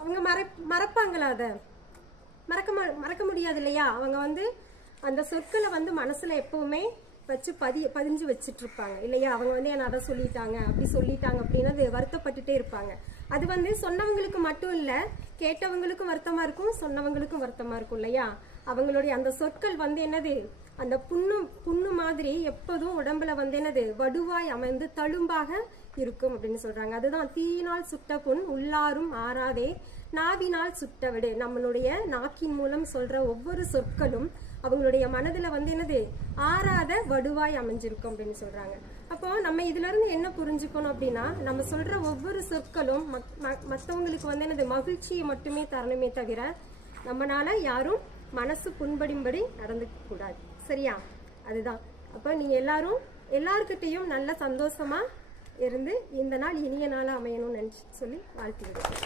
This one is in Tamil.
அவங்க மறப்பாங்களா? அதை மறக்க முடியாது இல்லையா? அவங்க வந்து அந்த சொற்களை வந்து மனசுல எப்பவுமே வச்சு பதிஞ்சு வச்சுட்டு இருப்பாங்க இல்லையா? அவங்க வந்து என்ன அதை சொல்லிட்டாங்க அப்படி சொல்லிட்டாங்க அப்படின்னு அது வருத்தப்பட்டுட்டே இருப்பாங்க. அது வந்து சொன்னவங்களுக்கு மட்டும் இல்ல, கேட்டவங்களுக்கும் வருத்தமா இருக்கும், சொன்னவங்களுக்கும் வருத்தமா இருக்கும் இல்லையா? அவங்களுடைய அந்த சொற்கள் வந்து என்னது, அந்த புண்ணு மாதிரி எப்போதும் உடம்புல வந்து என்னது வடுவாய் அமைந்து தழும்பாக இருக்கும் அப்படின்னு சொல்றாங்க. அதுதான் தீயினால் சுட்ட புண் உள்ளாரும் ஆறாதே நாவினால் சுட்ட விடு. நம்மளுடைய நாக்கின் மூலம் சொல்ற ஒவ்வொரு சொற்களும் அவங்களுடைய மனதுல வந்து என்னது ஆறாத வடுவாய் அமைஞ்சிருக்கும் அப்படின்னு சொல்றாங்க. அப்போ நம்ம இதுல இருந்து என்ன புரிஞ்சுக்கணும் அப்படின்னா, நம்ம சொல்ற ஒவ்வொரு சொற்களும் மற்றவங்களுக்கு வந்து என்னது மகிழ்ச்சியை மட்டுமே தரணுமே தவிர நம்மளால யாரும் மனசு புண்படும்படி நடந்துக்க கூடாது. சரியா? அதுதான். அப்ப நீங்க எல்லார்கிட்டையும் நல்ல சந்தோஷமா இருந்து இந்த நாள் இனிய நாளா அமையணும்னு சொல்லி வாழ்த்துக்கிறேன்.